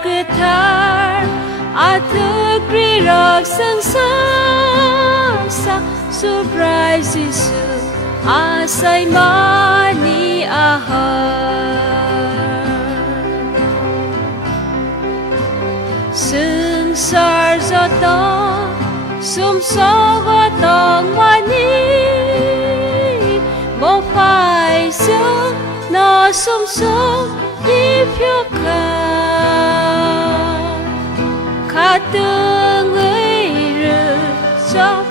ketar atuk rirok sengsara surprise Yesu asai mani ahar sengsar joto sumso tong mani bo phai sương nó sumso đi phiêu khá tương người rửa cho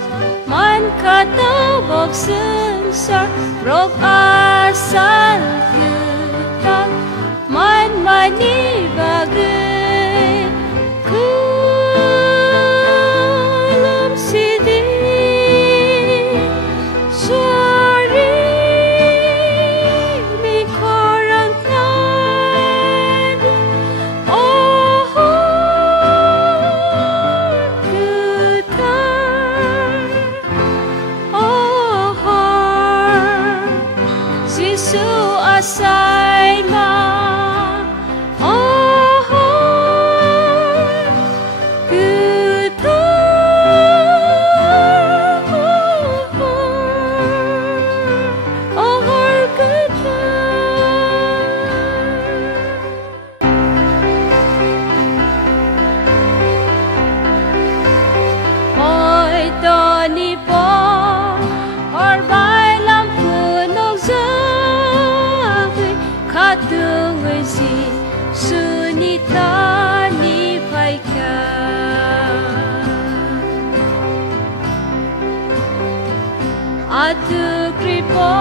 man khá tao bọc sương sar rộp asal cứ tăng man mani và gửi cứ lâm si đi sai mà cứ ôi to ni po or bai lam phu nong tương người gì su ni ta ni phải cả atu kripo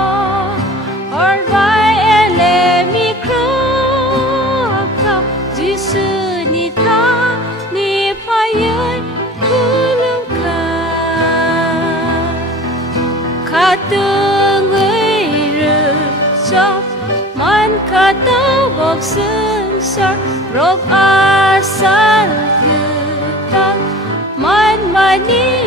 or vai ele mikro ka jisu ni ta ni phải ơi kulung ka tương người rửa cho man khá tao bọc sương sar rộp asal cứ tăng man mani